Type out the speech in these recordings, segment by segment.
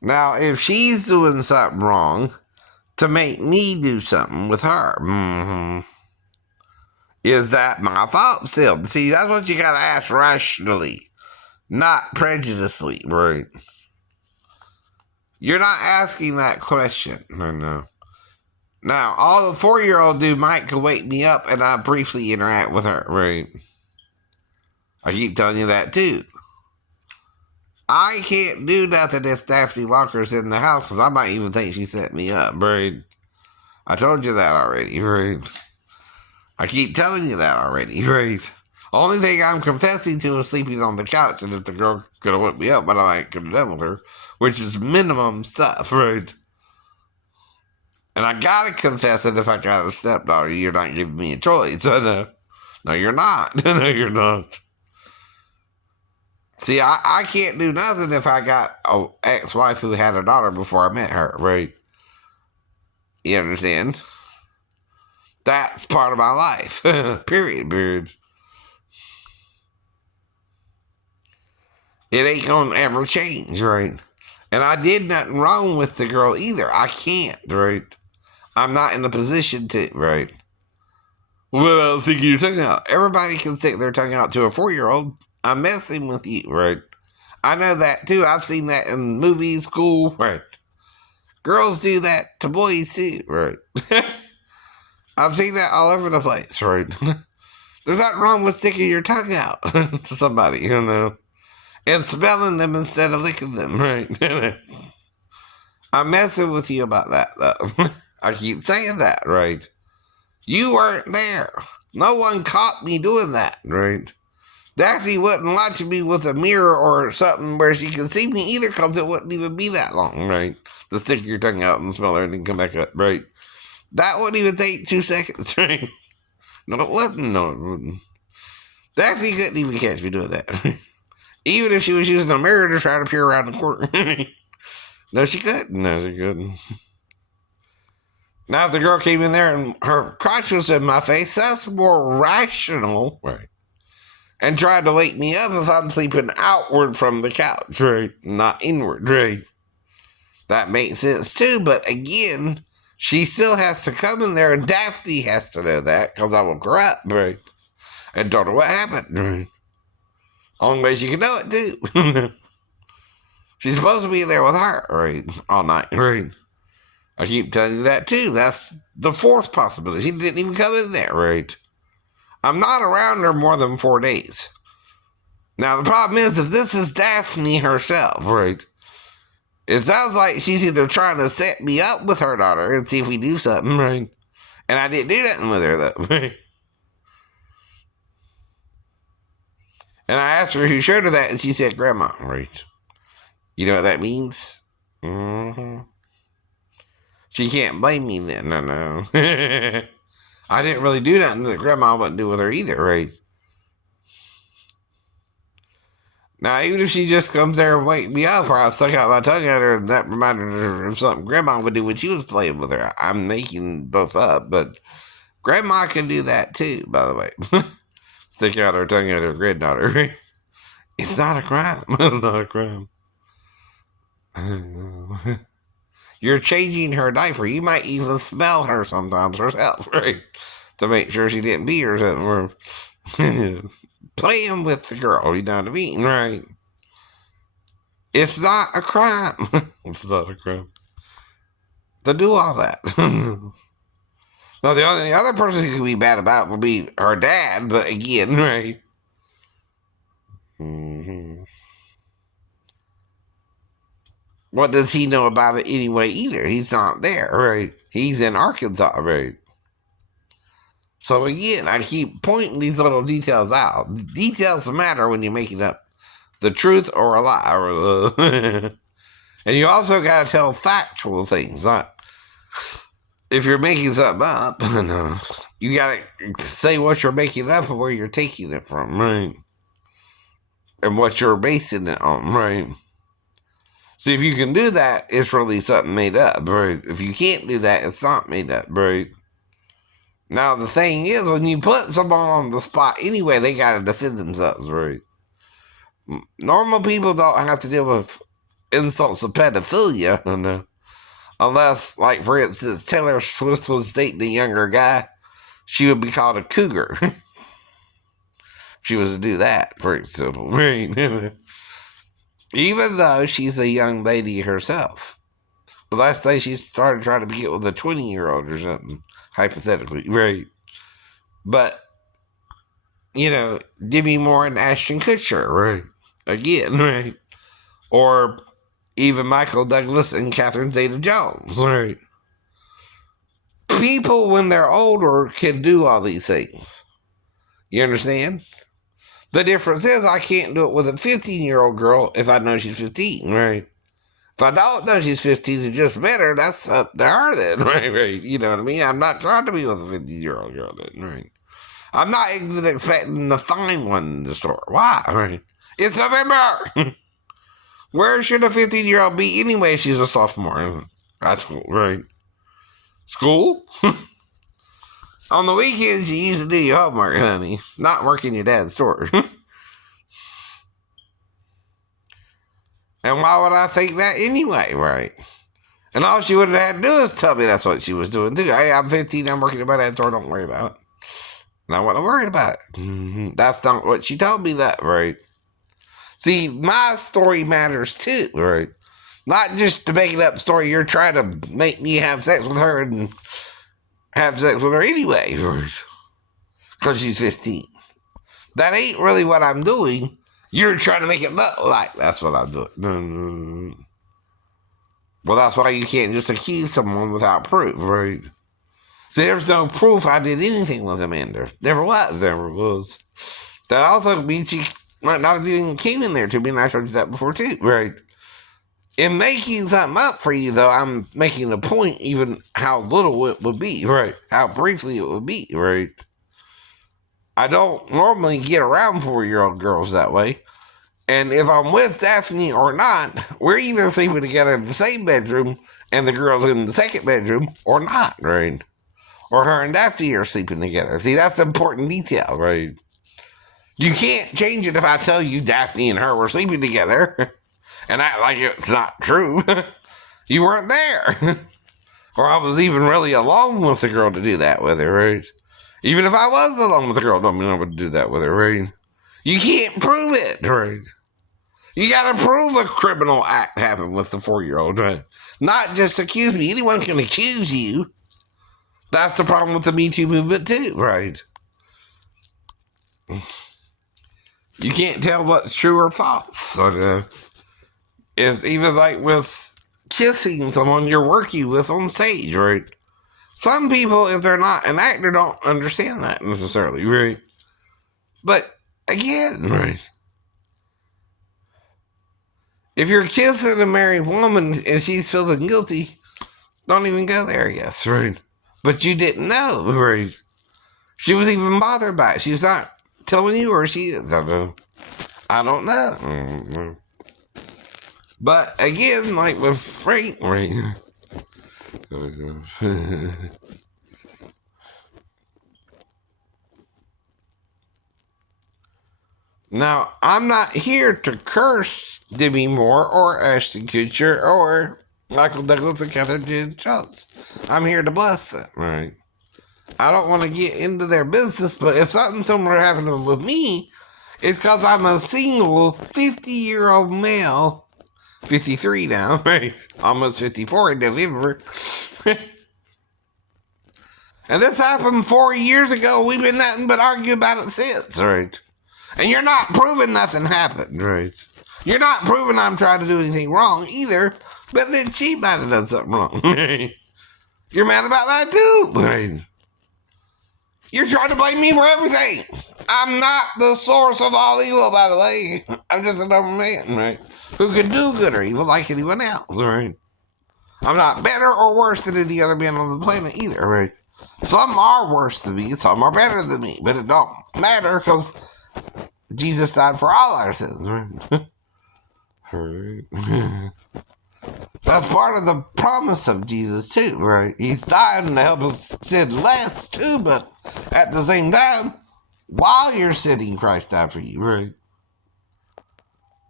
Now, if she's doing something wrong to make me do something with her, is that my fault still? See, that's what you gotta ask rationally, not prejudicely, right? You're not asking that question. No. Now, all the 4-year-old do might could wake me up and I briefly interact with her, right? I keep telling you that too. I can't do nothing if Daphne Walker's in the house because I might even think she set me up, right? I told you that already, right? I keep telling you that already, right? Only thing I'm confessing to is sleeping on the couch, and if the girl could have woke me up, but I ain't could have done with her, which is minimum stuff, right? And I gotta confess it if I got a stepdaughter. You're not giving me a choice. No, you're not. No, you're not. See, I can't do nothing if I got an ex-wife who had a daughter before I met her, right? You understand? That's part of my life. Period. It ain't gonna ever change, right? And I did nothing wrong with the girl either. I can't, right? I'm not in a position to, right? Well, I was thinking your tongue out. Everybody can stick their tongue out to a 4-year-old. I'm messing with you, right? I know that too. I've seen that in movies, school, right? Girls do that to boys too, right? I've seen that all over the place, right? There's nothing wrong with sticking your tongue out to somebody, and smelling them instead of licking them, right? I'm messing with you about that, though. I keep saying that, right? You weren't there. No one caught me doing that, right? Daphne wasn't watching me with a mirror or something where she could see me either because it wouldn't even be that long, right? To stick your tongue out and smell her and then come back up, right? That wouldn't even take 2 seconds, right? No, it wasn't. No, it wouldn't. Daphne couldn't even catch me doing that. Even if she was using a mirror to try to peer around the corner. No, she couldn't. No, she couldn't. Now, if the girl came in there and her crotch was in my face, that's more rational, right? And tried to wake me up if I'm sleeping outward from the couch, right? Not inward, right? That makes sense too, but again, she still has to come in there, and Daphne has to know that because I woke her up, right? And told her what happened, right? Only way she can know it too. She's supposed to be there with her, right? All night, right? I keep telling you that too. That's the 4th possibility. She didn't even come in there, right? I'm not around her more than 4 days. Now, the problem is, if this is Daphne herself, right? It sounds like she's either trying to set me up with her daughter and see if we do something, right? And I didn't do nothing with her, though, right? And I asked her who showed her that, and she said, Grandma, right? You know what that means? Mm-hmm. She can't blame me then, no. I didn't really do nothing that Grandma wouldn't do with her either, right? Now, even if she just comes there and wake me up, or I stuck out my tongue at her, and that reminded her of something Grandma would do when she was playing with her. I'm making both up, but Grandma can do that too, by the way. Stick out her tongue at her granddaughter. It's not a crime. It's not a crime. You're changing her diaper. You might even smell her sometimes herself, right? To make sure she didn't pee or something. Or playing with the girl, you know what I mean, right? It's not a crime. It's not a crime to do all that. Now, the only other person who could be bad about would be her dad, but again, right? Mm-hmm. What does he know about it anyway either? He's not there, right? He's in Arkansas, right? So again, I keep pointing these little details out. Details matter when you're making up the truth or a lie. And you also got to tell factual things. Not if you're making something up, no, you got to say what you're making up and where you're taking it from, right? And what you're basing it on, right? See, if you can do that, it's really something made up, right? If you can't do that, it's not made up, right? Now, the thing is, when you put someone on the spot anyway, they got to defend themselves, right? Normal people don't have to deal with insults of pedophilia. No. Unless, like, for instance, Taylor Swift was dating a younger guy, she would be called a cougar. She was to do that, for example. Even though she's a young lady herself. But let's say she started trying to get with a 20-year-old or something, hypothetically. Right. But, Demi Moore and Ashton Kutcher, right? Again, right? Or even Michael Douglas and Catherine Zeta-Jones, right? People, when they're older, can do all these things. You understand? The difference is I can't do it with a 15-year-old girl if I know she's 15, right? If I don't know she's 15 and just met her, that's up to her then, right? You know what I mean? I'm not trying to be with a 15-year-old girl then, right? I'm not even expecting to find one in the store. Why? Right? It's November! Where should a 15-year-old be anyway? She's a sophomore in high school, right? School? On the weekends, you used to do your homework, honey. Not work in your dad's store. And why would I think that anyway, right? And all she would have had to do is tell me that's what she was doing, too. Hey, I'm 15, I'm working in my dad's store, don't worry about it. And I wasn't worried about it. That's not what she told me that, right? See, my story matters, too, right? Not just to make it up story, you're trying to make me have sex with her and have sex with her anyway, right? Because she's 15. That ain't really what I'm doing. You're trying to make it look like that's what I'm doing. Well, that's why you can't just accuse someone without proof, right? See, there's no proof I did anything with Amanda. Never was. That also means she might not have even came in there to me, and I told you that before too, right? In making something up for you, though, I'm making a point, even how little it would be, right? How briefly it would be, right? I don't normally get around 4-year-old girls that way. And if I'm with Daphne or not, we're either sleeping together in the same bedroom and the girl's in the second bedroom or not, right? Or her and Daphne are sleeping together. See, that's an important detail, right? You can't change it if I tell you Daphne and her were sleeping together and act like it's not true. You weren't there. Or I was even really alone with the girl to do that with her, right? Even if I was alone with the girl, don't mean I would do that with her, right? You can't prove it, right? You gotta prove a criminal act happened with the 4-year-old, right? Not just accuse me. Anyone can accuse you. That's the problem with the Me Too movement, too, right? You can't tell what's true or false. It's even like with kissing someone you're working with on stage, right? Some people, if they're not an actor, don't understand that necessarily, right? But again, right? If you're kissing a married woman and she's feeling guilty, don't even go there, yes, right? But you didn't know, right? She was even bothered by it. She's not telling you, or she is. I don't know. But again, like with Frank, right? Now, I'm not here to curse Demi Moore or Ashton Kutcher or Michael Douglas and Catherine Zeta-Jones. I'm here to bless them, right? I don't want to get into their business, but if something similar happened with me, it's because I'm a single 50-year-old male, 53 now, right? Almost 54 in November. And this happened 4 years ago. We've been nothing but arguing about it since, right? And you're not proving nothing happened, right? You're not proving I'm trying to do anything wrong either, but then she might have done something wrong. You're mad about that too, right? You're trying to blame me for everything. I'm not the source of all evil, by the way. I'm just a normal man, right? Who can do good or evil like anyone else, right? I'm not better or worse than any other man on the planet either, right? Some are worse than me, some are better than me, but it don't matter because Jesus died for all our sins, right? That's part of the promise of Jesus too, right? He's dying to help us sin less too, but at the same time, while you're sinning, Christ died for you, right?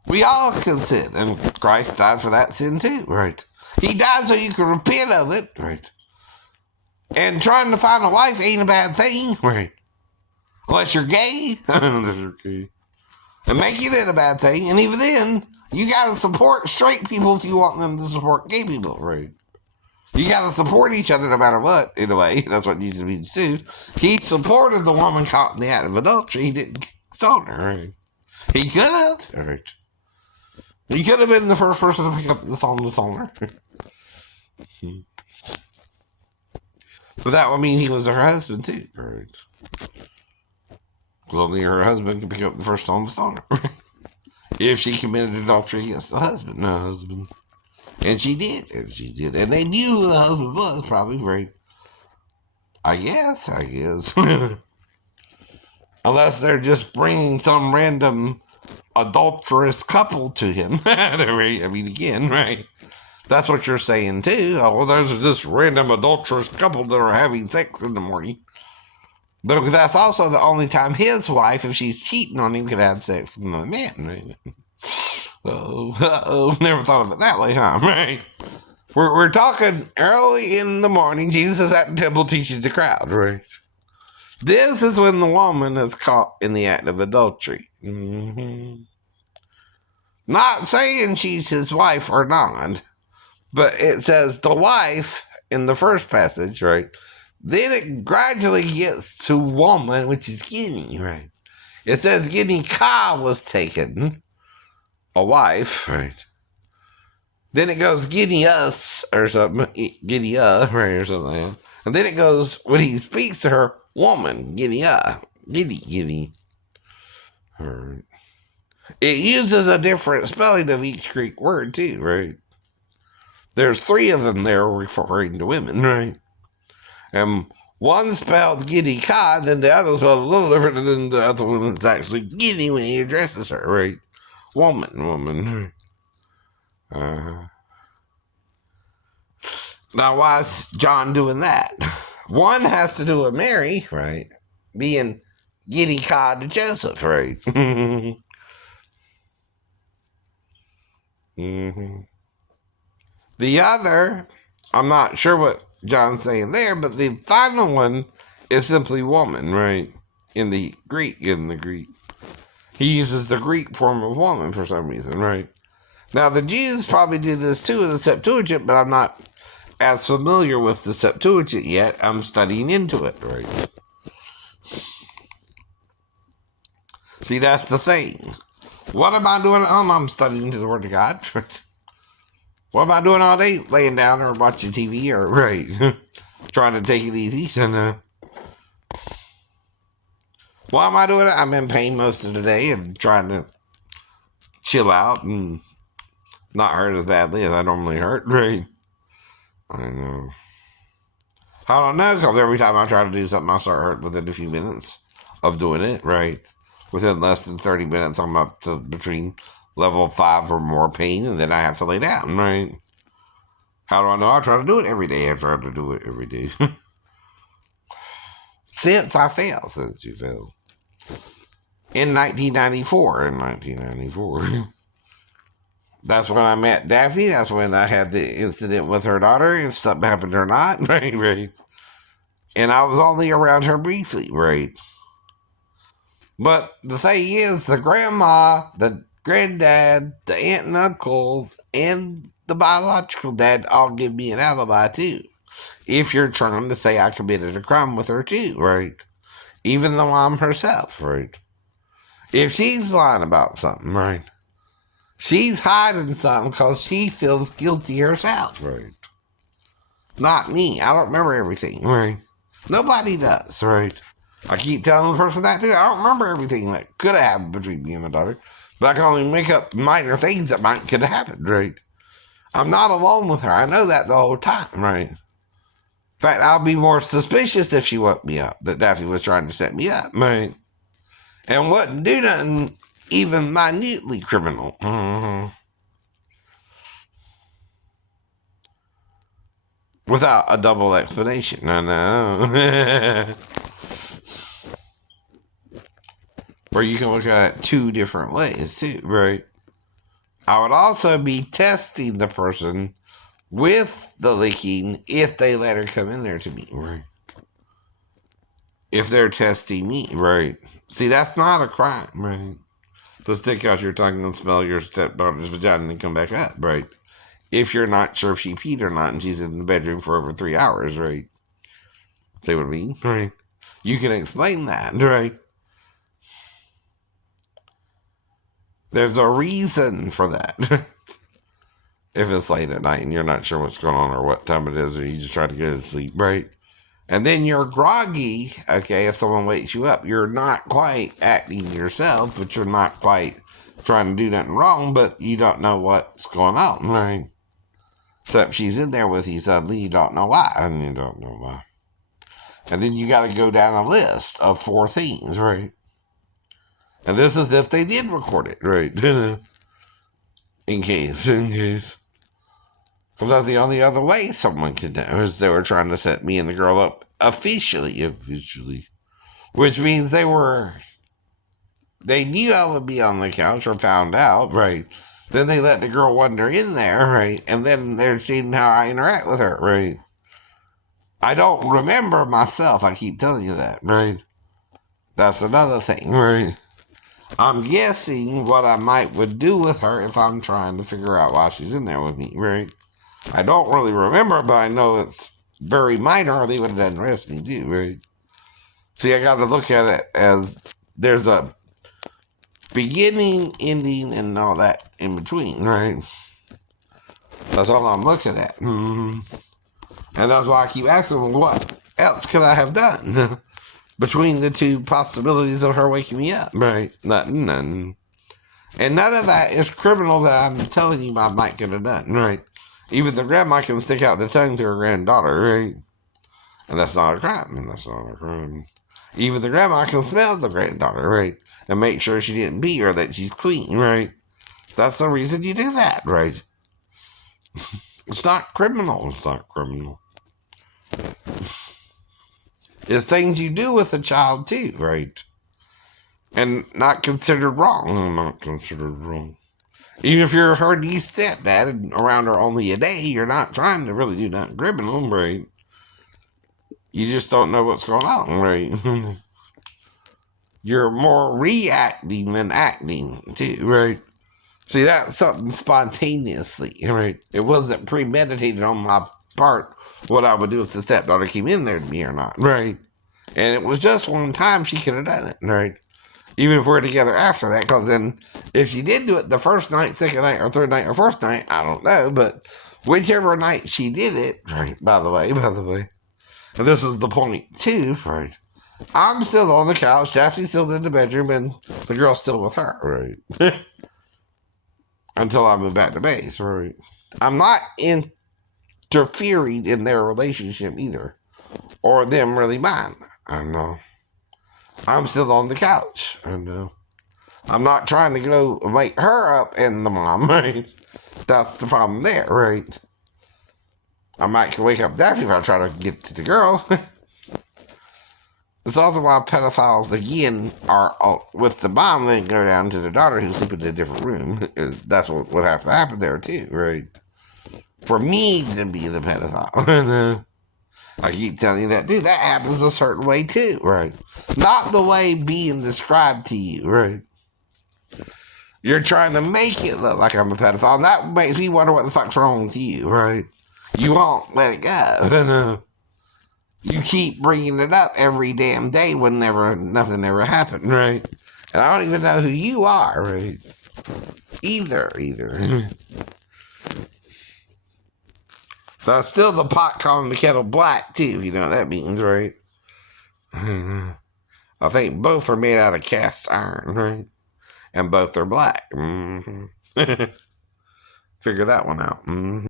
We all can sin, and Christ died for that sin too, right? He died so you can repent of it, right? And trying to find a wife ain't a bad thing, right? Unless you're gay. Unless you're gay. And making it a bad thing, and even then, you gotta support straight people if you want them to support gay people, right? You gotta support each other no matter what, in a way. That's what Jesus means too. He supported the woman caught in the act of adultery. He didn't stone her, right? He could have, right? He could have been the first person to pick up the stone to stone her. But that would mean he was her husband too, right? Because only her husband can pick up the first stone to stone her. If she committed adultery against the husband, no husband. And she did. And they knew who the husband was, probably, right? I guess. Unless they're just bringing some random adulterous couple to him. I mean, again, right? That's what you're saying, too. Oh, well, there's this random adulterous couple that are having sex in the morning. But that's also the only time his wife, if she's cheating on him, could have sex with another man, right? Never thought of it that way, huh? Right? We're talking early in the morning. Jesus is at the temple teaching the crowd, right? This is when the woman is caught in the act of adultery. Mm-hmm. Not saying she's his wife or not, but it says the wife in the first passage, right? Then it gradually gets to woman, which is Guinea, right? It says Guinea Ka was taken, a wife, right? Then it goes Guinea us or something, Guinea right, or something like that. And then it goes, when he speaks to her, woman, Guinea, Guinea. Right. It uses a different spelling of each Greek word too, right? There's 3 of them there referring to women, right? And one spelled Guinea Ka, then the other spelled a little different than the other one that's actually Guinea when he addresses her, right? Woman. Now, why is John doing that? One has to do with Mary, right? Being Guinea Ka to Joseph, right? The other, I'm not sure what John's saying there, but the final one is simply woman, right? In the Greek. He uses the Greek form of woman for some reason, right? Now, the Jews probably do this too in the Septuagint, but I'm not as familiar with the Septuagint yet. I'm studying into it, right? See, that's the thing. What am I doing at home? I'm studying the Word of God. What am I doing all day? Laying down or watching TV or, right, trying to take it easy. And, why am I doing it? I'm in pain most of the day and trying to chill out and not hurt as badly as I normally hurt, right? I know. I don't know, because every time I try to do something, I start hurting within a few minutes of doing it, right? Within less than 30 minutes, I'm up to between level 5 or more pain, and then I have to lay down, right? How do I know? I try to do it every day. I try to do it every day. Since you failed. In 1994. That's when I met Daphne. That's when I had the incident with her daughter, if something happened or not, right? And I was only around her briefly, right? But the thing is, the grandma, the granddad, the aunt and uncles, and the biological dad all give me an alibi too. If you're trying to say I committed a crime with her too, right? Even the mom herself, right? If she's lying about something, right? She's hiding something because she feels guilty herself, right? Not me. I don't remember everything, right? Nobody does, right? I keep telling the person that too. I don't remember everything that could have happened between me and my daughter, but I can only make up minor things that could have happened, right? I'm not alone with her. I know that the whole time, right? In fact, I'll be more suspicious if she woke me up, that Daphne was trying to set me up, right? And wouldn't do nothing even minutely criminal. Mm-hmm. Without a double explanation. I know. Or you can look at it 2 different ways, too, right? I would also be testing the person with the licking if they let her come in there to me, right? If they're testing me, right? See, that's not a crime, right? To stick out your tongue and smell your stepdaughter's vagina and come back up, right? If you're not sure if she peed or not and she's in the bedroom for over 3 hours, right? See what I mean? Right. You can explain that, right? There's a reason for that. If it's late at night and you're not sure what's going on or what time it is, or you just try to go to sleep, right? And then you're groggy, okay, if someone wakes you up. You're not quite acting yourself, but you're not quite trying to do nothing wrong, but you don't know what's going on, right? Except she's in there with you suddenly, you don't know why, and you don't know why. And then you got to go down a list of 4 things, right? And this is if they did record it, right? in case. Because that's the only other way someone could know, is they were trying to set me and the girl up officially. Which means they knew I would be on the couch or found out, right? Then they let the girl wander in there, right? And then they're seeing how I interact with her, right? I don't remember myself, I keep telling you that, right? That's another thing, right? I'm guessing what I would do with her if I'm trying to figure out why she's in there with me, right? I don't really remember, but I know it's very minor, or they would have done the rest of me too, right? See, I got to look at it as there's a beginning, ending, and all that in between, right? That's all I'm looking at. Mm-hmm. And that's why I keep asking, what else could I have done? Between the 2 possibilities of her waking me up, right? None. And none of that is criminal that I'm telling you I might could have done, right? Even the grandma can stick out the tongue to her granddaughter, right? And that's not a crime. Even the grandma can smell the granddaughter, right? And make sure she didn't pee or that she's clean, right? That's the reason you do that, right? It's not criminal. It's things you do with a child too, right? And not considered wrong. Even if you're her niece stepdad and around her only a day, you're not trying to really do nothing criminal, right? You just don't know what's going on, right? You're more reacting than acting, too, right? See, that's something spontaneously, right? It wasn't premeditated on my part what I would do if the stepdaughter came in there to me or not, right? And it was just one time she could have done it, right? Even if we're together after that, because then if she did do it the first night, second night, or third night, or fourth night, I don't know, but whichever night she did it, right, by the way, and this is the point too, right, I'm still on the couch, Daphne's still in the bedroom, and the girl's still with her, right, until I move back to base, right. I'm not interfering in their relationship either, or them really mine, I know. I'm still on the couch. I know. I'm not trying to go wake her up and the mom, right? That's the problem there, right? I might wake up Daphne if I try to get to the girl. It's also why pedophiles, again, are with the mom, then go down to the daughter who's sleeping in a different room. That's what would have to happen there, too, right? For me to be the pedophile. I keep telling you that, dude, that happens a certain way too, right? Not the way being described to you, right? You're trying to make it look like I'm a pedophile, and that makes me wonder what the fuck's wrong with you, right? You won't let it go. You keep bringing it up every damn day when nothing ever happened, right? And I don't even know who you are, right? Either. So still the pot calling the kettle black, too, if you know what that means, right? I think both are made out of cast iron, right? And both are black. Mm-hmm. Figure that one out. Mm-hmm.